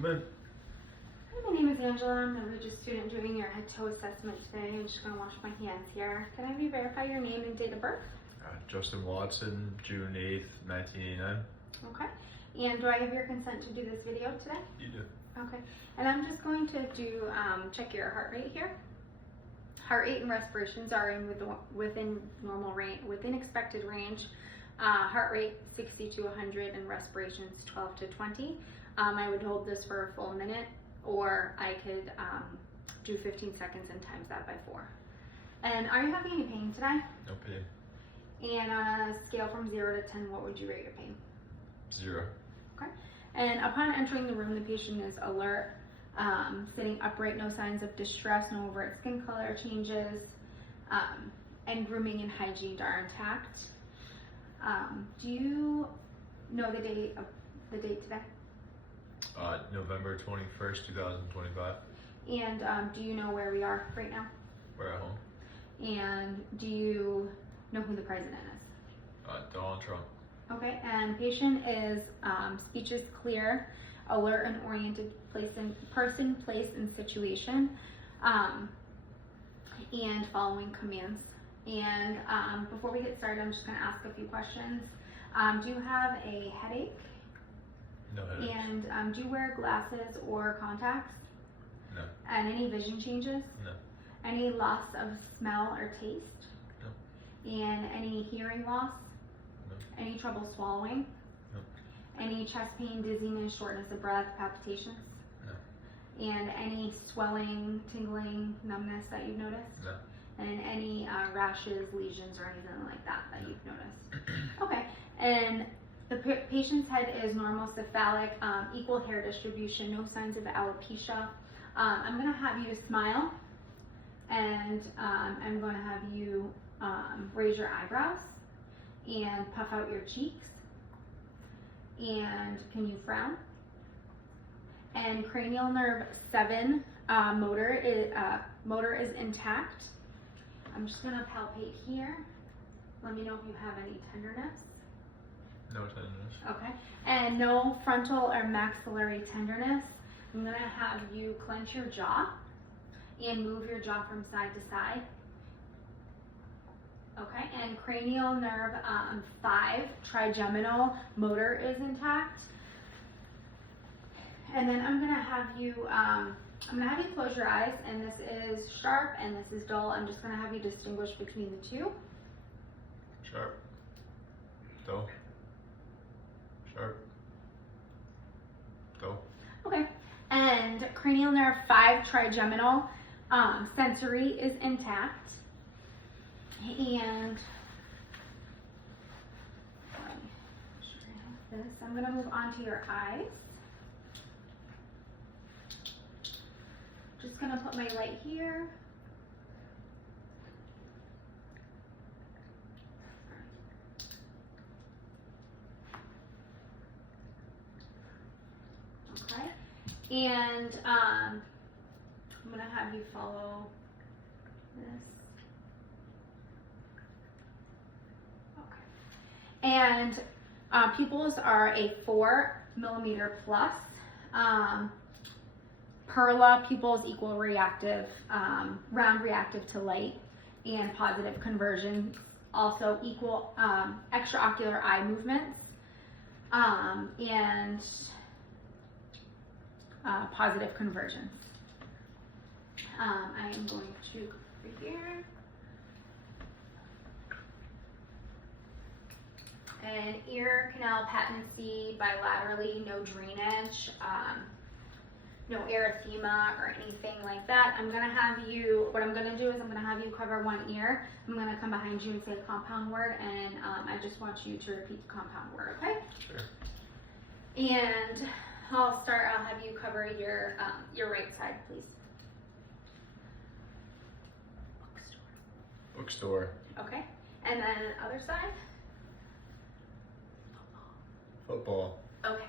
Come in. Hi, my name is Angela. I'm a Regis student doing your head toe assessment today. I'm just going to wash my hands here. Can I have you verify your name and date of birth? Justin Watson, June 8th, 1989. Okay. And do I have your consent to do this video today? You do. Okay. And I'm just going to do check your heart rate here. Heart rate and respirations are within normal range, within expected range. Heart rate 60 to 100 and respirations 12 to 20. I would hold this for a full minute, or I could do 15 seconds and times that by 4. And are you having any pain today? No pain. And on a scale from 0 to 10, what would you rate your pain? 0. Okay. And upon entering the room, the patient is alert, sitting upright, no signs of distress, no overt skin color changes, and grooming and hygiene are intact. Do you know the date today? November 21st, 2025. And do you know where we are right now? We're at home. And do you know who the president is? Donald Trump. Okay, and patient is speech is clear, alert and oriented, person, place, and situation, and following commands. And before we get started, I'm just going to ask a few questions. Do you have a headache? No headache. And do you wear glasses or contacts? No. And any vision changes? No. Any loss of smell or taste? No. And any hearing loss? No. Any trouble swallowing? No. Any chest pain, dizziness, shortness of breath, palpitations? No. And any swelling, tingling, numbness that you've noticed? No. And any rashes, lesions, or anything like that you've noticed? Okay. And the patient's head is normal, cephalic, equal hair distribution, no signs of alopecia. I'm going to have you smile, and I'm going to have you raise your eyebrows and puff out your cheeks. And can you frown? And cranial nerve 7 motor is intact. I'm just going to palpate here. Let me know if you have any tenderness. No tenderness. Okay. And no frontal or maxillary tenderness. I'm going to have you clench your jaw and move your jaw from side to side. Okay. And cranial nerve 5 trigeminal motor is intact. And then I'm going to have you close your eyes, and this is sharp and this is dull. I'm just going to have you distinguish between the two. Sharp. Dull. Sharp. Dull. Okay. And cranial nerve 5 trigeminal sensory is intact. And I'm going to move on to your eyes. Just going to put my light here. Okay. And I'm going to have you follow this. Okay. And pupils are a 4 millimeter plus. Perla pupils equal reactive, round reactive to light, and positive conversion. Also equal extraocular eye movements, and positive conversion. I am going to go over here. And ear canal patency bilaterally, no drainage, no erythema or anything like that. I'm going to have you, what I'm going to do is I'm going to have you cover one ear. I'm going to come behind you and say a compound word, and I just want you to repeat the compound word, okay? Sure. And I'll have you cover your right side, please. Bookstore. Okay. And then other side? Football. Okay.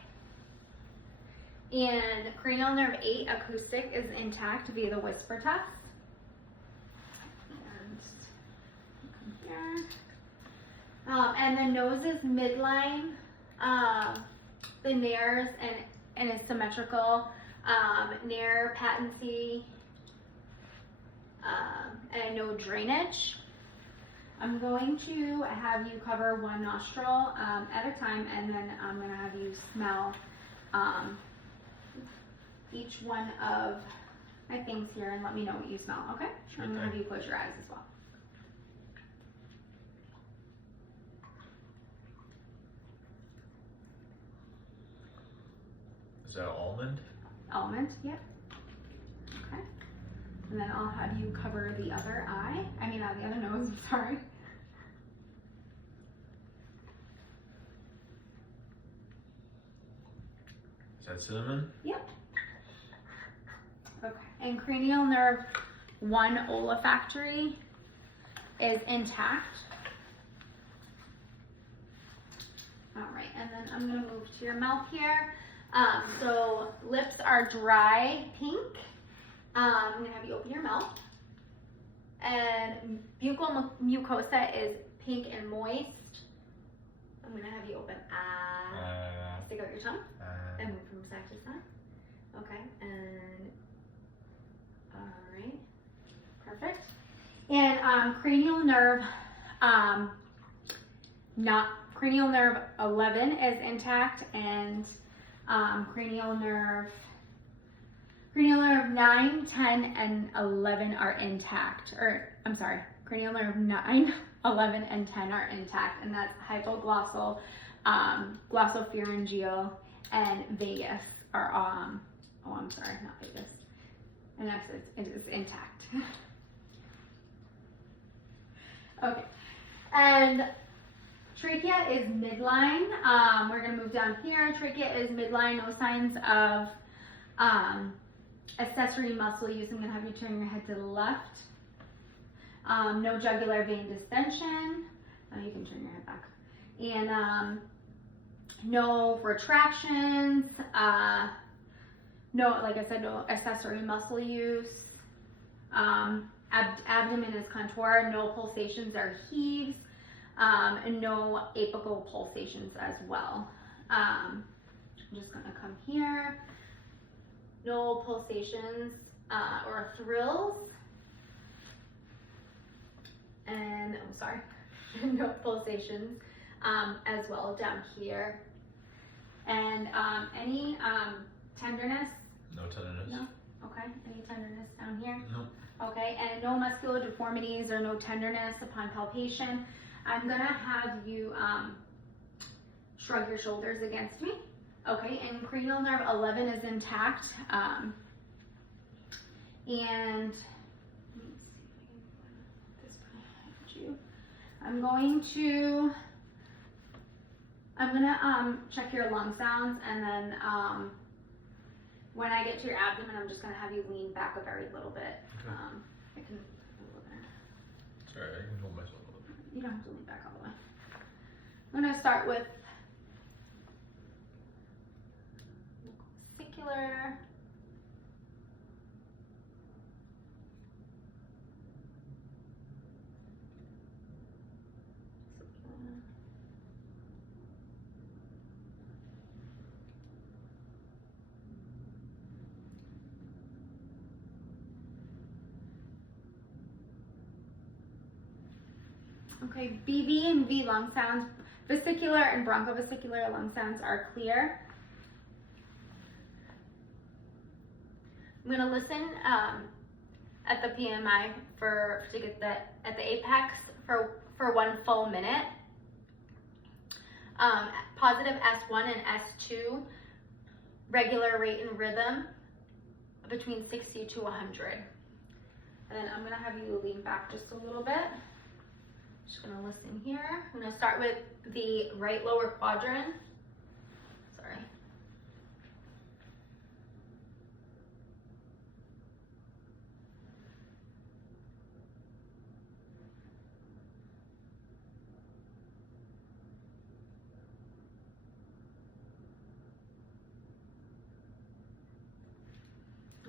And cranial nerve 8 acoustic is intact via the whisper test. And come here. And the nose is midline, the nares and is symmetrical, near patency, and no drainage. I'm going to have you cover one nostril at a time, and then I'm going to have you smell each one of my things here and let me know what you smell, okay? Sure I'm going to thing. have you close your eyes as well. Is that almond? Almond, yep. Okay. And then I'll have you cover the other eye. The other nose, I'm sorry. Is that cinnamon? Yep. Okay. And cranial nerve 1 olfactory is intact. All right, and then I'm gonna move to your mouth here. So lips are dry pink. I'm gonna have you open your mouth. And buccal mucosa is pink and moist. I'm gonna have you open. Stick out your tongue and move from side to side. Okay, and all right, perfect. And cranial nerve, cranial nerve 11 is intact, and cranial nerve 9, 10, and 11 are intact. Or I'm sorry, cranial nerve 9, 11, and 10 are intact, and that's hypoglossal, glossopharyngeal, and vagus are I'm sorry, not vagus. And that's it's intact. Okay, and trachea is midline. We're gonna move down here. Trachea is midline, no signs of accessory muscle use. I'm gonna have you turn your head to the left. No jugular vein distension. You can turn your head back. And no retractions. No, like I said, no accessory muscle use. Abdomen is contour. No pulsations or heaves. And no apical pulsations as well. I'm just gonna come here. No pulsations or thrills. And I'm sorry, no pulsations as well down here. And any tenderness? No tenderness. No? Okay, any tenderness down here? No. Okay, and no muscular deformities or no tenderness upon palpation. I'm gonna have you shrug your shoulders against me. Okay, and cranial nerve 11 is intact. And let me see if I can put this behind you. I'm gonna check your lung sounds, and then when I get to your abdomen, I'm just gonna have you lean back a very little bit. Okay. I can a little bit. Sorry, I can hold myself a little bit. You don't have to lean back all the way. I'm gonna start with vesicular. Okay, BV and V lung sounds, vesicular and bronchovesicular lung sounds are clear. I'm gonna listen at the PMI to get at the apex for 1 full minute. Positive S1 and S2, regular rate and rhythm between 60 to 100. And then I'm gonna have you lean back just a little bit. Just gonna listen here. I'm gonna start with the right lower quadrant. Sorry.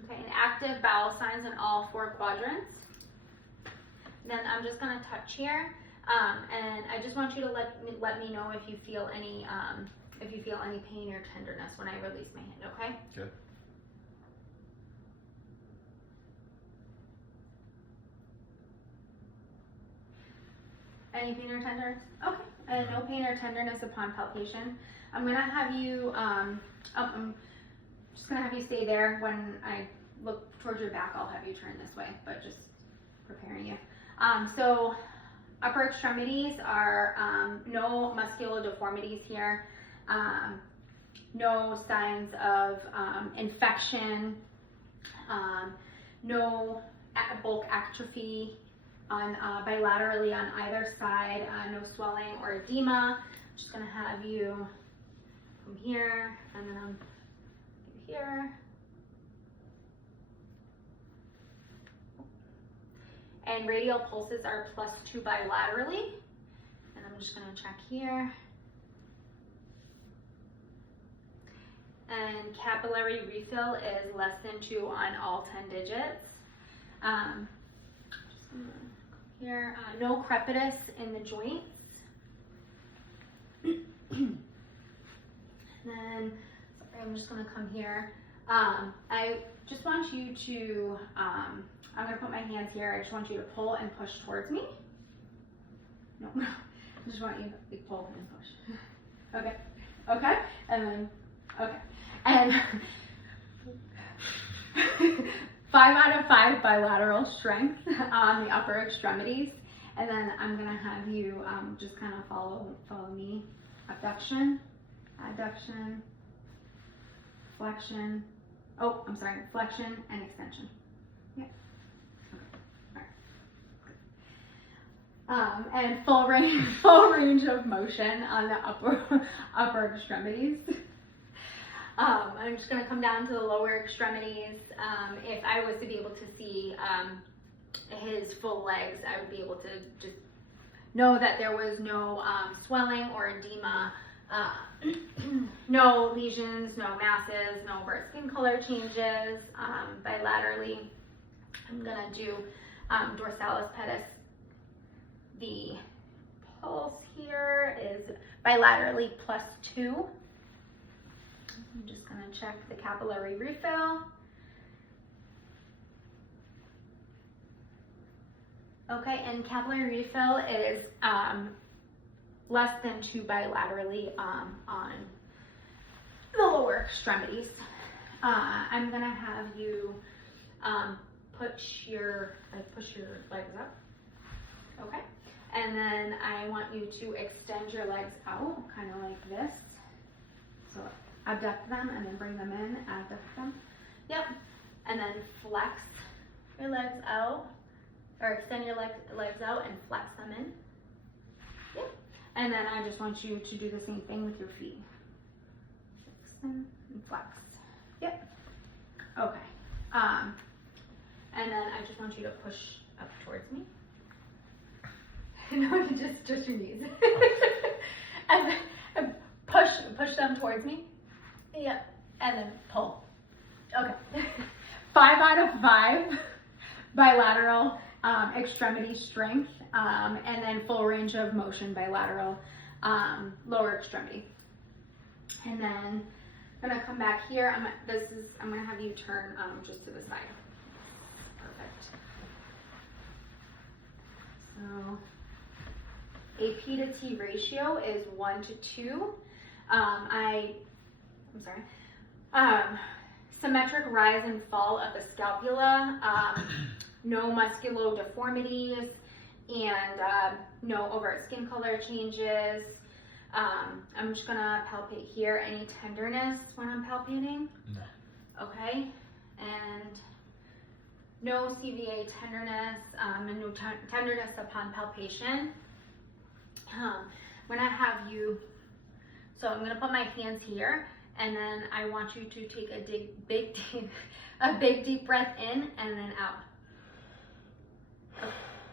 Okay, and active bowel signs in all 4 quadrants. Then I'm just gonna touch here. And I just want you to let me know if you feel any if you feel any pain or tenderness when I release my hand, okay? Okay. Any pain or tenderness? Okay. And no pain or tenderness upon palpation. I'm gonna have you, I'm just gonna have you stay there. When I look towards your back, I'll have you turn this way, but just preparing you. So upper extremities are no muscular deformities here, no signs of infection, no bulk atrophy on bilaterally on either side, no swelling or edema. I'm just gonna have you from here, and then I'm here. And radial pulses are +2 bilaterally. And I'm just gonna check here. And capillary refill is less than 2 on all 10 digits. Just gonna go here, no crepitus in the joints. And then, sorry, I'm just gonna come here. I just want you to, I'm gonna put my hands here. I just want you to pull and push towards me. No, I just want you to pull and push. Okay, okay, and then, okay. And 5 out of 5 bilateral strength on the upper extremities. And then I'm gonna have you just kind of follow me. Abduction, adduction, flexion. Oh, I'm sorry, flexion and extension. Yeah. Okay. All right. And full range of motion on the upper extremities. I'm just gonna come down to the lower extremities. If I was to be able to see his full legs, I would be able to just know that there was no swelling or edema, no lesions, no masses, no overt skin color changes. Bilaterally, I'm gonna do dorsalis pedis. The pulse here is bilaterally +2. I'm just gonna check the capillary refill. Okay, and capillary refill is less than 2 bilaterally on the lower extremities. I'm gonna have you push your legs up. Okay, and then I want you to extend your legs out, kind of like this. So abduct them and then bring them in, abduct them. Yep, and then flex your legs out. Or extend your legs out and flex them in. Yep. And then I just want you to do the same thing with your feet. Extend and flex. Yep. Okay. And then I just want you to push up towards me. No, just your knees. and push them towards me. Yep. And then pull. Okay. 5 out of 5 bilateral extremity strength, and then full range of motion bilateral lower extremity. And then I'm gonna come back here. I'm gonna have you turn just to the side. Perfect. So a P to T ratio is 1 to 2. I'm sorry. Symmetric rise and fall of the scapula. No muscular deformities, and no overt skin color changes. I'm just gonna palpate here. Any tenderness when I'm palpating? No. Okay, and no CVA tenderness, and no tenderness upon palpation. When I have you, so I'm gonna put my hands here, and then I want you to take a big deep breath in and then out.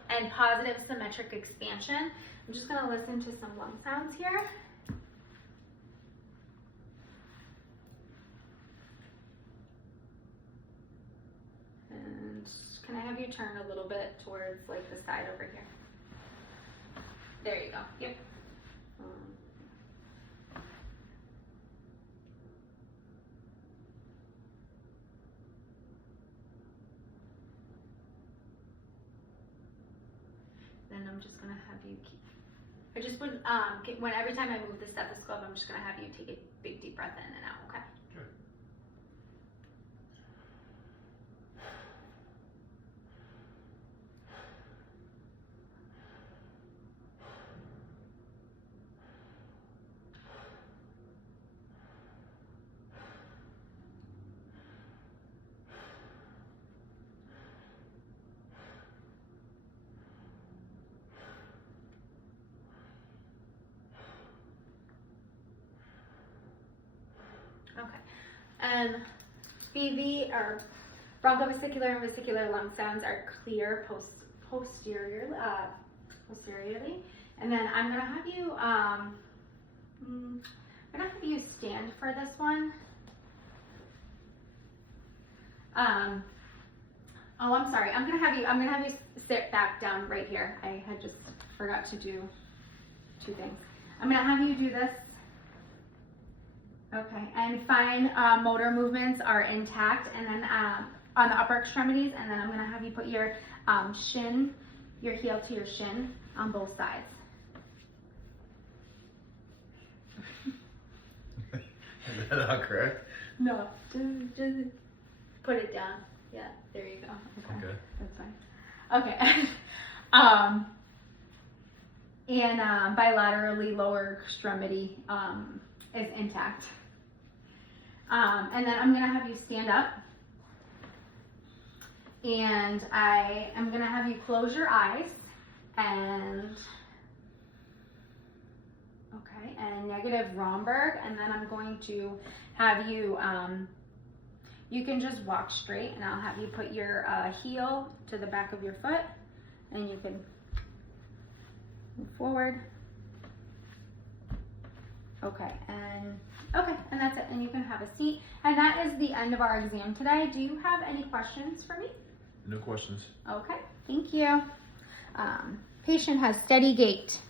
And positive symmetric expansion. I'm just going to listen to some lung sounds here. And can I have you turn a little bit towards like the side over here? There you go. Yep. then I'm just gonna have you keep. I just would every time I move the stethoscope, I'm just gonna have you take a big deep breath in and out. Okay. Sure. Okay. And BV or bronchovesicular and vesicular lung sounds are clear posteriorly. And then I'm gonna have you stand for this one. Oh, I'm sorry. I'm gonna have you sit back down right here. I had just forgot to do two things. I'm gonna have you do this. Okay, and fine motor movements are intact, and then on the upper extremities, and then I'm gonna have you put your your heel to your shin on both sides. Is that not correct? No, just put it down. Yeah, there you go. Okay. That's fine. Okay. And bilaterally lower extremity is intact. And then I'm gonna have you stand up, and I am gonna have you close your eyes and negative Romberg, and then I'm going to have you you can just walk straight, and I'll have you put your heel to the back of your foot, and you can move forward. Okay, and that's it, and you can have a seat. And that is the end of our exam today. Do you have any questions for me? No questions. Okay, thank you. Patient has steady gait.